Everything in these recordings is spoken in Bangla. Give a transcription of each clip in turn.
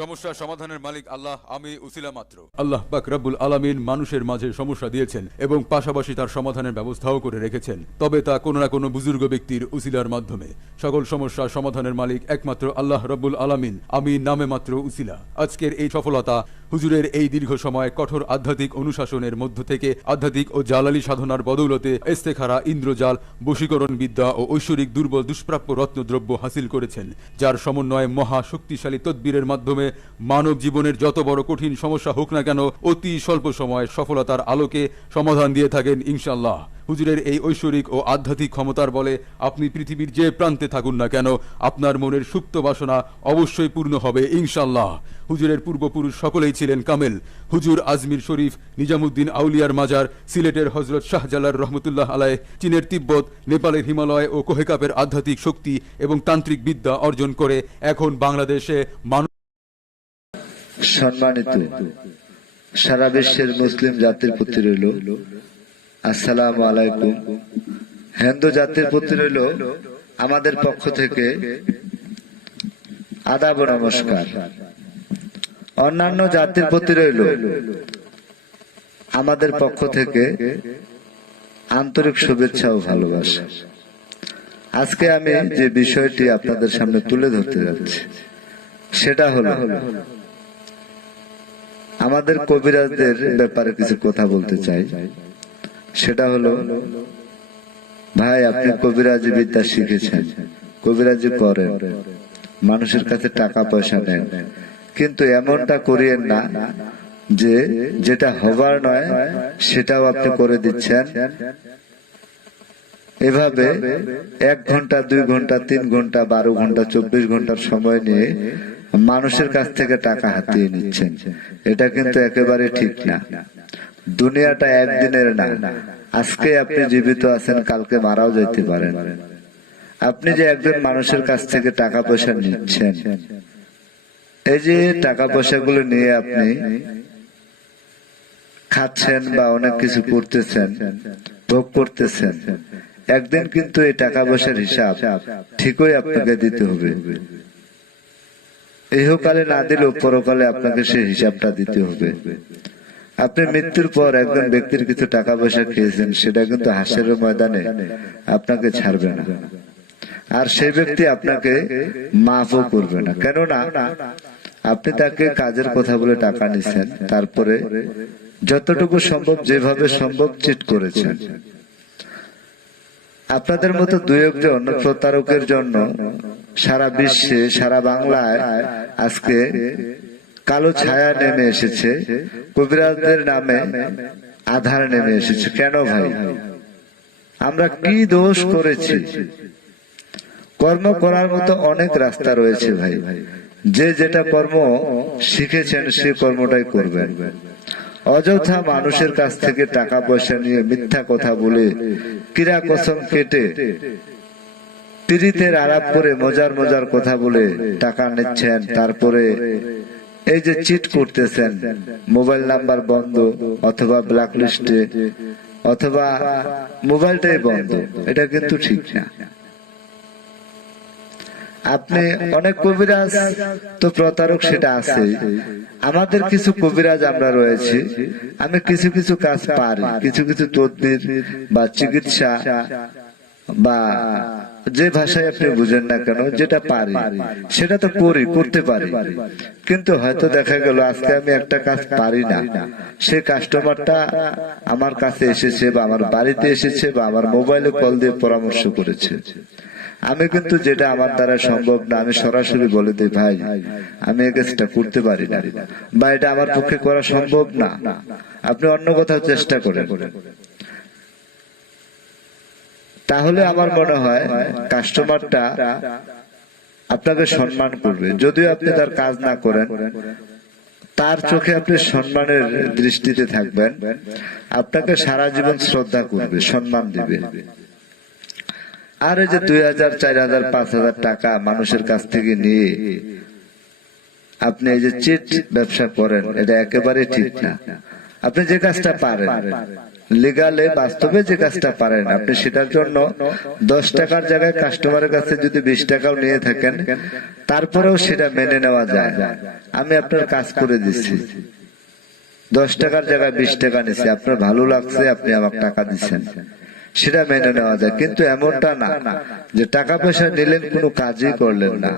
সমস্যা সমাধানের মালিক আল্লাহ, আমি উসিলা মাত্র। আল্লাহ পাক রব্বুল আলামিন মানুষের মাঝে সমস্যা দিয়েছেন এবং পাশাপাশি তার সমাধানের ব্যবস্থাও করে রেখেছেন, তবে তা কোনো না কোনো বুজুর্গ ব্যক্তির উসিলার মাধ্যমে। সকল সমস্যা সমাধানের মালিক একমাত্র আল্লাহ রব্বুল আলামিন, আমি নামে মাত্র উসিলা। আজকের এই সফলতা হুজুরের এই দীর্ঘ সময় কঠোর আধ্যাত্মিক অনুশাসনের মধ্য থেকে আধ্যাত্মিক ও জালালি সাধনার বদৌলতে ইস্তেখারা, ইন্দ্রজাল, বশীকরণ বিদ্যা ও ঐশ্বরিক দুর্বল দুষ্প্রাপ্য রত্নদ্রব্য হাসিল করেছেন, যার সমন্বয়ে মহা শক্তিশালী তদবিরের মাধ্যমে মানব জীবনের যত বড় কঠিন সমস্যা হোক না কেন অতি স্বল্প সময়ে সফলতার আলোকে সমাধান দিয়ে থাকেন ইনশাআল্লাহ। হুজুরের এই ঐশ্বরিক ও আধ্যাত্মিক ক্ষমতার বলে আপনি পৃথিবীর যে প্রান্তে থাকুন না কেন, আপনার মনের সুপ্ত বাসনা অবশ্যই পূর্ণ হবে ইনশাআল্লাহ। হুজুরের পূর্বপুরুষ সকলেই ছিলেন কামেল। হুজুর আজমির শরীফ, নিজামুদ্দিন আউলিয়ার মাজার, সিলেটের হজরত শাহজালাল রহমতুল্লাহ আলাইহ, চীনের তিব্বত, নেপালের হিমালয় ও কোহেকাপের আধ্যাত্মিক শক্তি এবং তান্ত্রিক বিদ্যা অর্জন করে এখন বাংলাদেশে সম্মানিত সারা বিশ্বের মুসলিম জাতির প্রতি রইল আসসালামু আলাইকুম। হিন্দু জাতির প্রতি রইল আমাদের পক্ষ থেকে আদাব ও নমস্কার। অন্যান্য জাতির প্রতি রইল আমাদের পক্ষ থেকে আন্তরিক শুভেচ্ছা ও ভালোবাসা। আজকে আমি যে বিষয়টি আপনাদের সামনে তুলে ধরতে যাচ্ছি সেটা হলো আমাদের কবিরাজদের ব্যাপারে কিছু কথা বলতে চাই। সেটা হলো, ভাই আপনি কবিরাজি বিদ্যা শিখেছেন, কবিরাজি করেন, মানুষের কাছে টাকা পয়সা নেন, কিন্তু এমনটা করিয়েন না যে যেটা হবার নয় সেটাও আপনি করে দিচ্ছেন। এভাবে 1 ঘন্টা, 2 ঘন্টা, 3 ঘন্টা, 12 ঘন্টা, 24 ঘন্টার সময় নিয়ে মানুষের কাছ থেকে টাকা হাতিয়ে নিচ্ছেন। এটা কিন্তু একেবারে ঠিক না। দুনিয়াটা একদিনের না। আজকে আপনি জীবিত আছেন, কালকে মারাও যেতে পারেন। আপনি যে একজন মানুষের কাছ থেকে টাকা পয়সা নিচ্ছেন, এই যে টাকা পয়সাগুলো নিয়ে আপনি খাচ্ছেন বা অনেক কিছু করতেছেন, ভোগ করতেছেন, একদিন কিন্তু এই টাকা পয়সার হিসাব ঠিকই আপনাকে দিতে হবে। ইহকালে না দিলেও পরকালে আপনাকে সেই হিসাবটা দিতে হবে। আপনি মৃত্যুর পর একজন ব্যক্তির কিছু টাকা পয়সা খেয়েছেন, সেটা কিন্তু হাসরের ময়দানে আপনাকে ছাড়বে না, আর সেই ব্যক্তি আপনাকে মাফও করবে না। কেননা আপনি তাকে কাজের কথা বলে টাকা নিছেন, তারপরে যতটুকু সম্ভব, যেভাবে সম্ভব চিট করেছেন। আপনাদের মতো 2-1 জন প্রতারকের জন্য সারা বিশ্বে, সারা বাংলায় আজকে কালো ছায়া নেমে এসেছে, কবিরাজদের নামে আধার নেমে এসেছে। কেন ভাই? আমরা কি দোষ করেছি? কর্ম করার মতো অনেক রাস্তা রয়েছে ভাই। যে যেটা কর্ম শিখেছেন সে কর্মটাই করবেন। অযথা মানুষের কাছ থেকে টাকা পয়সা নিয়ে মিথ্যা কথা বলে, কিরা কসম কেটে, পিরিতের আলাপ করে, মজার মজার কথা বলে টাকা নিচ্ছেন। তারপরে এই যে চিট করতেছেন, মোবাইল নাম্বার বন্ধ অথবা ব্ল্যাক লিস্টে, অথবা মোবাইলটাই বন্ধ, এটা কিন্তু ঠিক না। আপনি অনেক কবিরাজ তো প্রতারক, সেটা আছে। আমাদের কিছু কবিরাজ আমরা রয়েছি, আমি কিছু কিছু কাজ পারি, কিছু কিছু তদবির বা চিকিৎসা বা যে ভাষায় আপনি বুঝেন না কেন, যেটা পারি সেটা তো করতে পারি। কিন্তু হয়তো দেখা গেল আজকে আমি একটা কাজ পারি না, সে কাস্টমারটা আমার কাছে এসেছে বা আমার বাড়িতে এসেছে বা আমার মোবাইলে কল দিয়ে পরামর্শ করেছে। আমি কিন্তু যেটা আমার দ্বারা সম্ভব না, আমি সরাসরি বলে দিই, ভাই আমি এই কাজটা করতে পারি না, বা এটা আমার পক্ষে করা সম্ভব না, আপনি অন্য কোথাও চেষ্টা করেন। তাহলে আমার মনে হয় কাস্টমারটা আপনাকে সম্মান করবে। যদিও আপনি তার কাজ না করেন, তার চোখে আপনি সম্মানের দৃষ্টিতে থাকবেন, আপনাকে সারা জীবন শ্রদ্ধা করবে, সম্মান দিবে। আর এই যে 2000, 4000, 5000 টাকা মানুষের কাছ থেকে নিয়ে আপনি এই যে চিট ব্যবসা করেন, এটা একেবারে ঠিক না। আপনি যে কাজটা পারেন, লিগালে বাস্তবে যে কাজটা পারেন, আপনি সেটার জন্য 10 টাকার জায়গায় কাস্টমারের কাছে যদি 20 টাকাও নিয়ে থাকেন, তারপরেও সেটা মেনে নেওয়া যায়। আমি আপনার কাজ করে দিচ্ছি, 10 টাকার জায়গায় 20 টাকা নিচ্ছি, আপনার ভালো লাগছে, আপনি আমাকে টাকা দিচ্ছেন, সেটা মেনে নেওয়া যায়। কিন্তু এমনটা না যে টাকা পয়সা নিলেন কোনো কাজই করলেন না,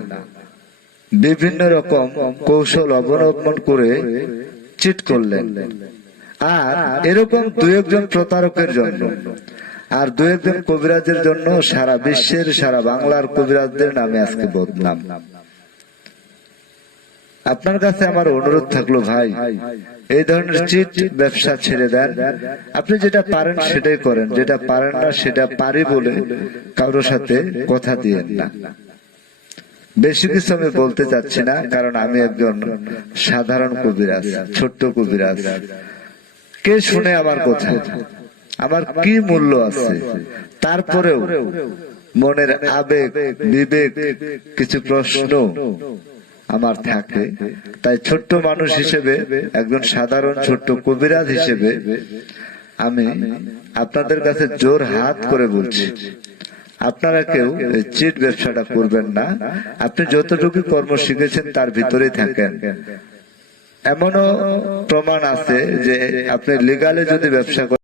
বিভিন্ন রকম কৌশল অবলম্বন করে চিট করলেন। আর এরকম দু একজন প্রতারকের জন্য আর দু একজন কবিরাজের জন্য সারা বিশ্বের, সারা বাংলার কবিরাজদের নামে আজকে বদনাম। আপনার কাছে আমার অনুরোধ থাকলো, ভাই এই ধরনের চিট ব্যবসা ছেড়ে দেন। আপনি যেটা পারেন সেটাই করেন, যেটা পারেন না সেটা পারি বলে কারোর সাথে কথা দিয়েন না। বেশি কিছু আমি বলতে চাচ্ছি না, কারণ আমি একজন সাধারণ কবিরাজ, ছোট্ট কবিরাজ। কে শুনে আমার কথা, আমার কি মূল্য আছে, তারপরেও মনের আবেগ বিবেক কিছু প্রশ্ন আমার থাকে। তাই ছোট্ট মানুষ হিসেবে, একজন সাধারণ ছোট্ট কবিরাজ হিসেবে আমি আপনাদের কাছে জোর হাত করে বলছি, আপনারা কেউ চিট ব্যবসাটা করবেন না। আপনি যতটুকু কর্ম শিখেছেন তার ভিতরেই থাকেন। এমনও প্রমাণ আছে যে আপনি লিগালে যদি ব্যবসা